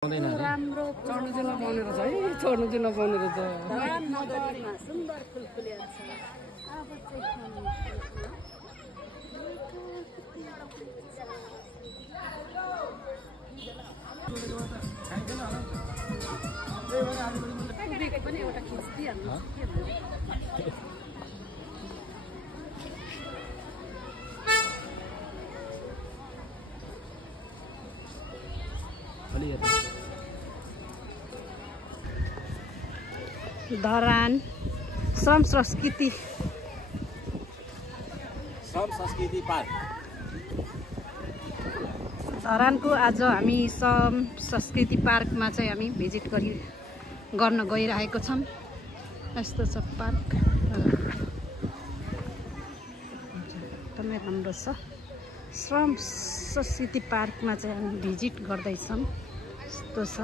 राम्रो चढ्नु चाहिँ नपाउने रहेछ है चढ्नु चाहिँ नपाउने रहेछ सुन्दर फुल फुलेको छ अब चाहिँ पनि एउटा खिच्दिहाल्नु धरान श्रम संस्कृति पार्क धरानको आज हामी श्रम संस्कृति पार्कमा चाहिँ हामी भिजिट गर्न गइरहेको छौँ। यस्तो छ पार्क एकदमै राम्रो छ। श्रम संस्कृति पार्कमा चाहिँ हामी भिजिट गर्दैछौँ। यस्तो छ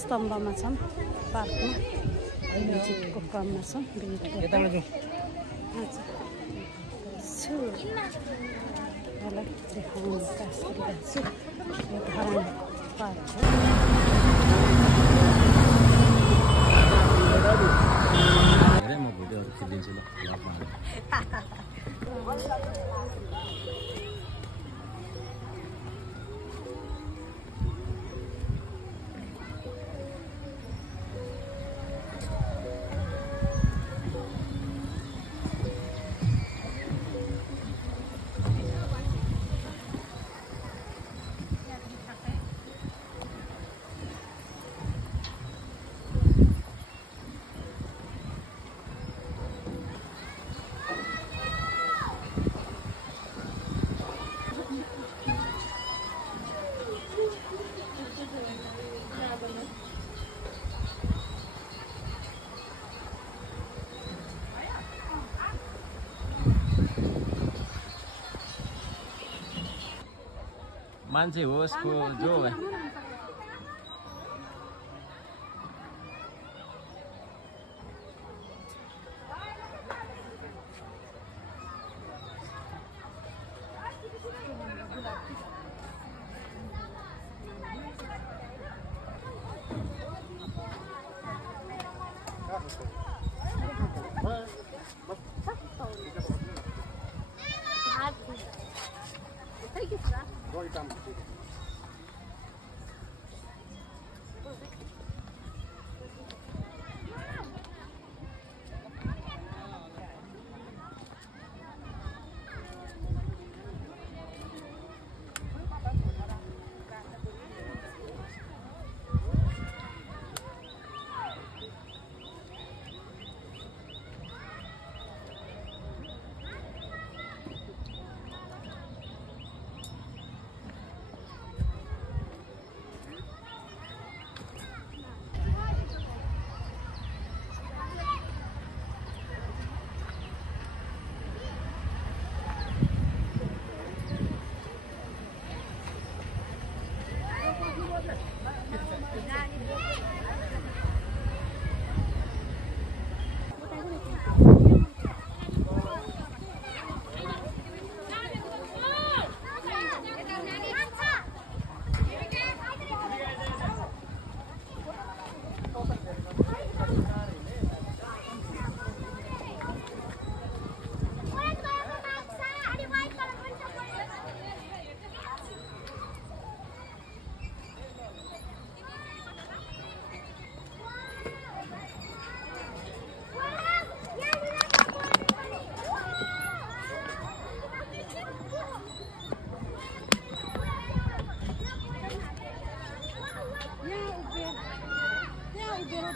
स्तम्भमा छौँ पार्कमा भिजिटको क्रममा छौँ। देखाउनु प्रयास गरिरहेको छु। यो धरान पार्क हो। म भिडियोहरू खिचिदिन्छु ल। मान्छे हो उसको जो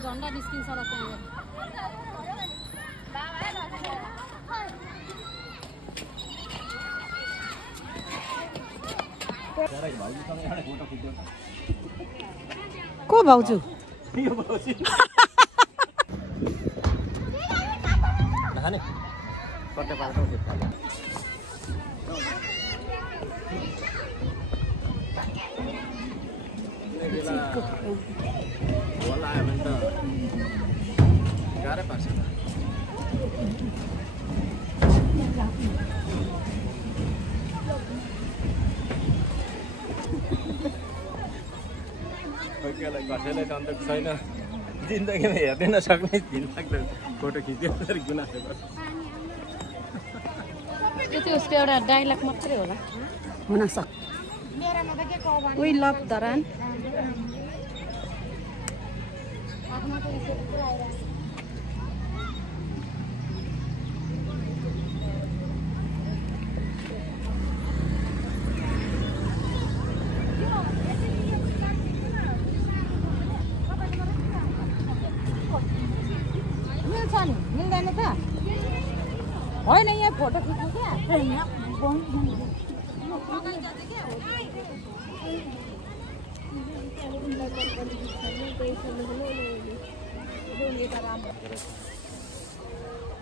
झन्डा निस्किन्छ होला त्यहाँ। को भाउजू Wala, साह्रै पर्छ कसैलाई सन्तोष छैन जिन्दगीमा हेर्नै नसक्ने घिनलाग्दो फोटो खिच्यो गुनासो गर्छ त्यो चाहिँ उसको एउटा डाइलग मात्रै होला हुनसक्छ वी लभ धरान मिल्दैन त होइन यहाँ फोटो खिच्नु क्या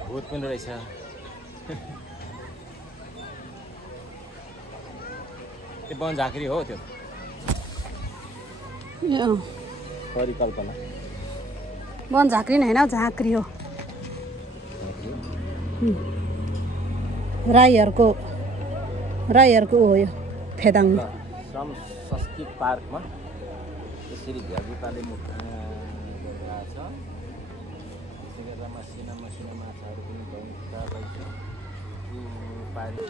भूत पनि रहेछ त्यो वन झाँक्री हो त्यो परिकल्पना वन झाँक्री नै होइन झाँक्री हो राईहरूको हो यो फेदाङमा संस्कृत पार्कमा यसरी भेगुताले गरिरहेको छ त्यसले गर्दा मसिना माछाहरू पनि पाइन्छ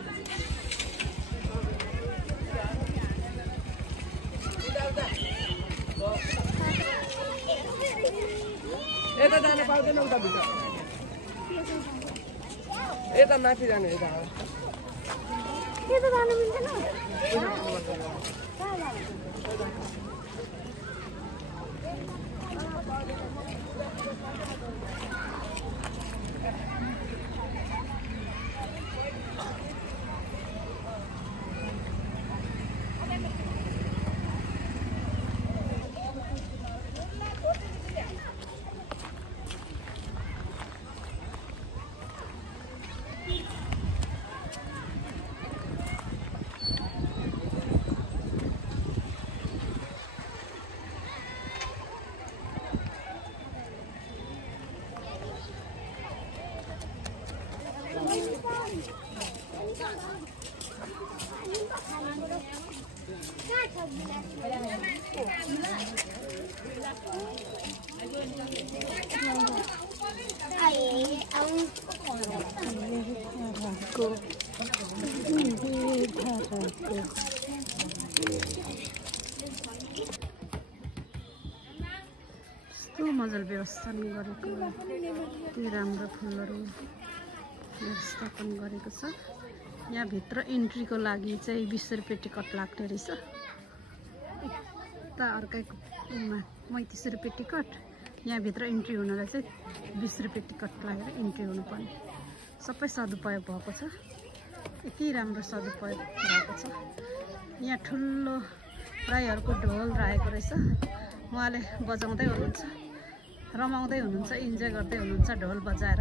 यता जान पाउँदैन उता भित्र यता माथि जाने यता जानु मिल्दैन मजाले व्यवस्था गरेको यति राम्रो फुलहरू व्यवस्थापन गरेको छ। यहाँ भित्र इन्ट्रीको लागि चाहिँ 20 रुपियाँ टिकट लाग्दो रहेछ। यता अर्कैमा 35 रुपियाँ टिकट। यहाँ भित्र इन्ट्री हुनलाई चाहिँ 20 रुपियाँ टिकट लागेर इन्ट्री हुनुपर्ने। सबै सदुपयोग भएको छ। यति राम्रो सदुपयोग भएको छ। यहाँ ठुलो राईहरूको ढोल राखेको रहेछ। उहाँले बजाउँदै हुनुहुन्छ, रमाउँदै हुनुहुन्छ, इन्जोय गर्दै हुनुहुन्छ ढोल बजाएर।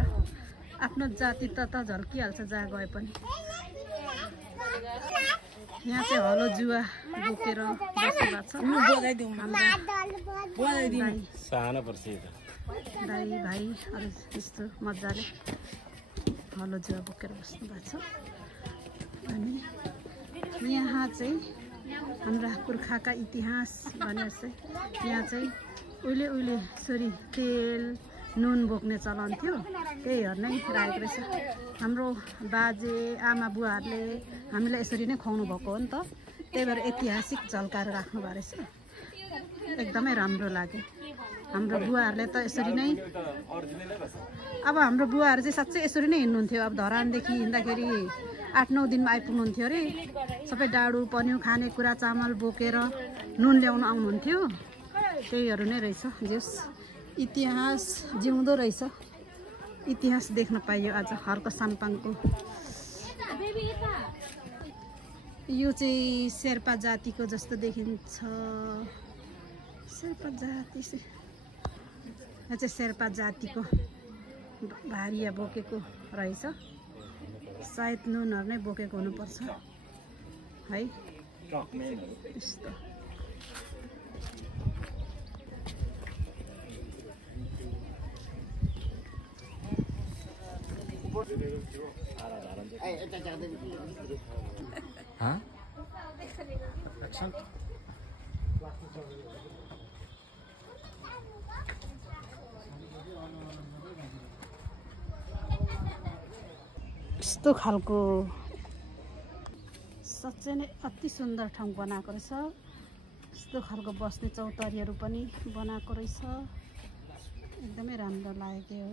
आफ्नो जाति त झल्किहाल्छ जहाँ गए पनि। यहाँ चाहिँ हलो जुवा बोकेर बसिरहेको छ दाई भाइहरू यस्तो मजाले हलो जुवा बोकेर बस्नु भएको छ। अनि यहाँ चाहिँ हाम्रा पुर्खाका इतिहास भनेर चाहिँ यहाँ चाहिँ उहिले यसरी तेल नुन बोक्ने चलन थियो, त्यही हेर्नै राखेको रहेछ। हाम्रो बाजे आमा बुवाहरूले हामीलाई यसरी नै खुवाउनु भएको हो नि त, त्यही भएर ऐतिहासिक झल्काएर राख्नु भएको रहेछ। एकदमै राम्रो लाग्यो। हाम्रो बुवाहरूले त यसरी नै, अब हाम्रो बुवाहरू चाहिँ साँच्चै यसरी नै हिँड्नुहुन्थ्यो। अब धरानदेखि हिँड्दाखेरि 8-9 दिनमा आइपुग्नुहुन्थ्यो अरे। सबै डाडु पन्यु खानेकुरा चामल बोकेर नुन ल्याउनु आउनुहुन्थ्यो। त्यहीहरू नै रहेछ। जस इतिहास जिउँदो रहेछ। इतिहास देख्न पाइयो आज हर्क साम्पाङको। यो चाहिँ शेर्पा जातिको जस्तो देखिन्छ। शेर्पा जाति यो चाहिँ शेर्पा जातिको भारिया बोकेको रहेछ। सायद नुनहरू नै बोकेको हुनुपर्छ है। यस्तो Huh? Action. यस्तो खालको साँच्चै नै अति सुन्दर ठाउँ बनाएको रहेछ। यस्तो खालको बस्ने चौतारीहरू पनि बनाएको रहेछ। एकदमै राम्रो लाग्यो।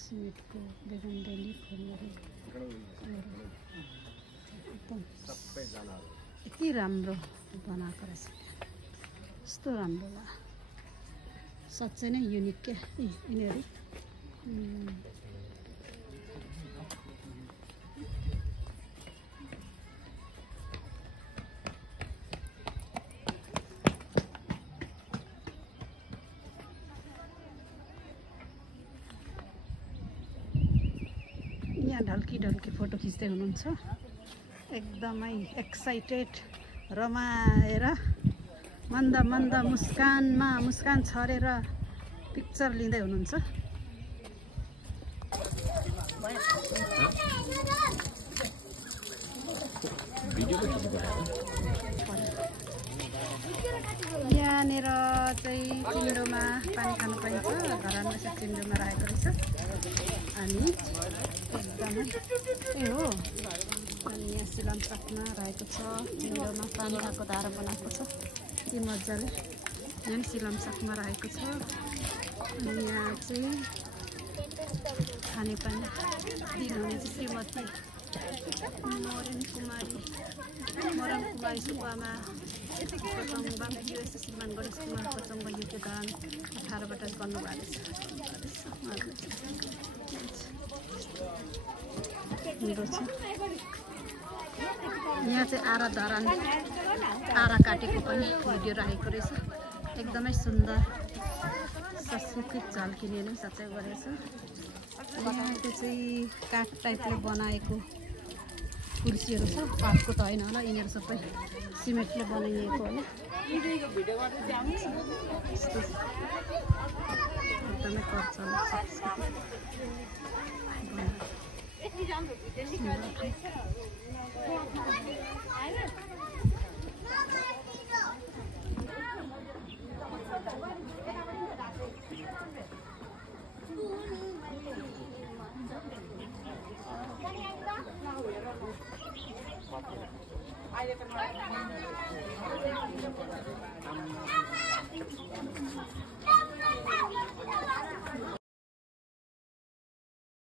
सिमेन्टको बेगनबेली फुलहरू एकदम यति राम्रो बनाएको रहेछ। यस्तो राम्रो लाग्यो। साँच्चै नै युनिक क्या यिनीहरू। यहाँ ढल्की ढल्की फोटो खिच्दै हुनुहुन्छ। एकदमै एक्साइटेड रमाएर मन्द मन्द मुस्कानमा मुस्कान छरेर पिक्चर लिँदै हुनुहुन्छ। यहाँनिर चाहिँ चिन्डोमा पानी खानु पाइन्छ। घरमा चाहिँ चिन्डोमा राखेको रहेछ। अनि एकदमै त्यही हो। अनि यहाँ सिलामसाकमा रहेको छ। चिन्डोमा पानी खाएको धारा बनाएको छ। यति मजाले यहाँ पनि सिलामसाकमा रहेको छ। अनि यहाँ चाहिँ खानेपानी दिनुहुने चाहिँ श्रीमती मरण कुमारी सुब्बामा कोचङबाङ युएस श्रीमान गणेश कुमार कोचङ योगदान 18बाट गर्नुभएको छ। यहाँ चाहिँ आरा काटेको पनि भिडियो राखेको रहेछ। एकदमै सुन्दर सांस्कृतिक झल्किने नै साँच्चै गरेछ। यहाँको चाहिँ काठ टाइपले बनाएको कुर्सीहरू छ। काठको त होइन होला, यिनीहरू सबै सिमेन्टले बनाइएको होला। एकदमै पर्छ अहिले